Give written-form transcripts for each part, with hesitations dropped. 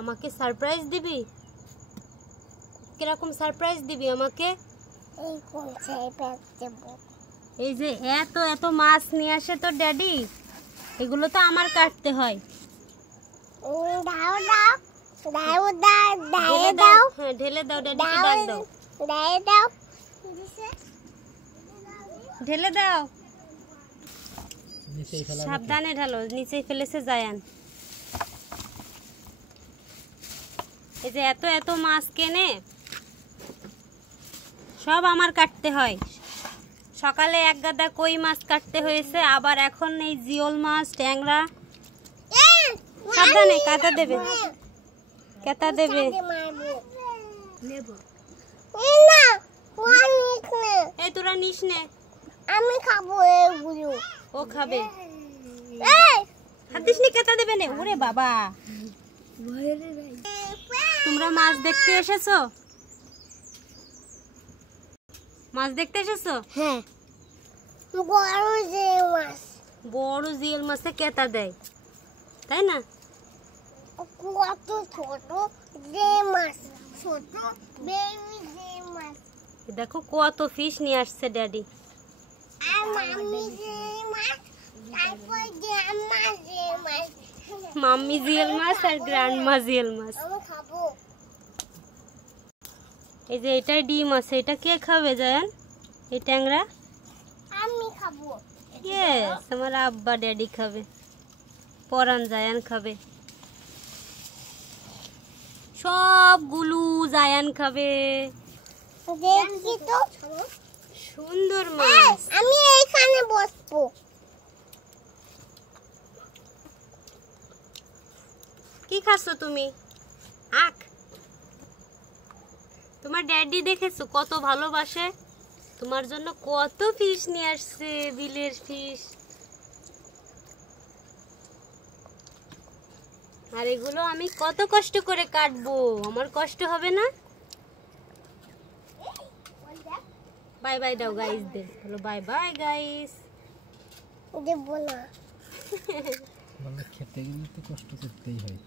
আমাকে সারপ্রাইজ দিবি? কিরকম সারপ্রাইজ দিবি আমাকে? এই যে এত এত মাছ নিয়ে আসে তোর ড্যাডি, এগুলো তো আমার কাটতে হয়। হ্যাঁ ঢেলে দাও, ড্যাডিকে ডাক দাও। ঢেলে দাও, সাবধানে ঢালো, নিচেই ফেলেছে জায়ান। এই যে এত এত মাছ কেনে, সব আমার কাটতে হয়। সকালে এক গাদা কই মাছ কাটতে হয়েছে, আবার এখন এই জিওল মাছ, ট্যাংরা। সাবধানে, কাটা দেবে, কেতা দেবে। এই তোরা নিস নে, আমি খাবো এগুলো। ও খাবে, হাত দিস নি, কেতা দেবে না। ওরে বাবা, তোমরা মাছ দেখতে এসেছো? মাছ দেখতে এসেছো? হ্যাঁ, বড় জিওল মাছ। বড় জিওল মাছে কেতা দেয়, তাই না? কত ছোট জিওল মাছ, ছোট বেবি জিওল মাছ। দেখো কত ফিশ নিয়ে আসছে ড্যাডি। আর মাম্মি জিওল মাছ, তারপর গ্র্যান্ডমা জিওল মাছ। মাম্মি জিওল মাছ আর গ্র্যান্ডমা জিওল মাছ। আমি খাবো। এই যে এটা ডিম আছে, এটা কে খাবে জায়ান? এই ট্যাংরা আমি খাবো। ইয়েস, আমার আব্বা ড্যাডি খাবে, পরান জায়ান খাবে, সবগুলো জায়ান খাবে। দেখি তো, সুন্দর মাছ। আমি এইখানে বসবো। কি খাচ্ছো তুমি? আখ। তোমার ড্যাডি দেখেছো কত ভালোবাসে, তোমার জন্য কত ফিশ নিয়ে আসছে, বিলের ফিশ। আর এগুলো আমি কত কষ্ট করে কাটবো, আমার কষ্ট হবে না? বাই বাই দাও গাইসদের, বলো বাই বাই গাইস। দেব না, মানে খেতে গেলে তো কষ্ট করতেই হয়।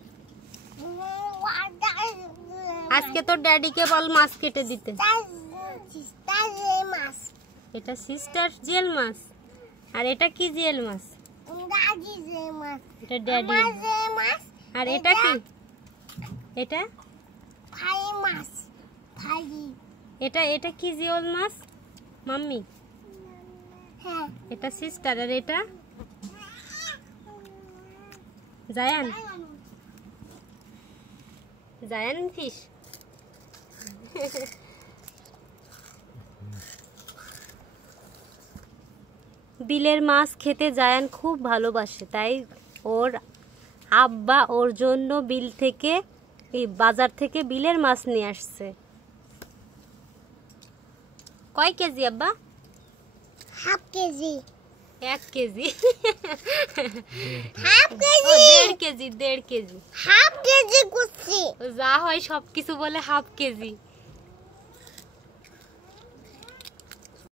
আজকে তোর ড্যাডিকে বল মাছ কেটে দিতে। মাছ, এটা সিস্টার জিওল মাছ, আর এটা কি জিওল মাছ? দাদি জিওল মাছ, এটা ড্যাডি। মাছ। আর এটা কি? এটা ফাই মাছ, ফাই। এটা এটা কি জিওল মাছ মাম্মি? হ্যাঁ, এটা সিস্টার, আর এটা জায়ান। জায়ান ফিশ। বিলের মাছ খেতে জায়ান খুব ভালোবাসে, তাই ওর আব্বা ওর জন্য বিল থেকে, এই বাজার থেকে বিলের মাছ নিয়ে আসছে। কয় কেজি আব্বা? Half KG. 1 KG. Half KG. 1.5 KG, 1.5 KG. Half KG কুচি। যা হয় সবকিছু বলে হাফ কেজি।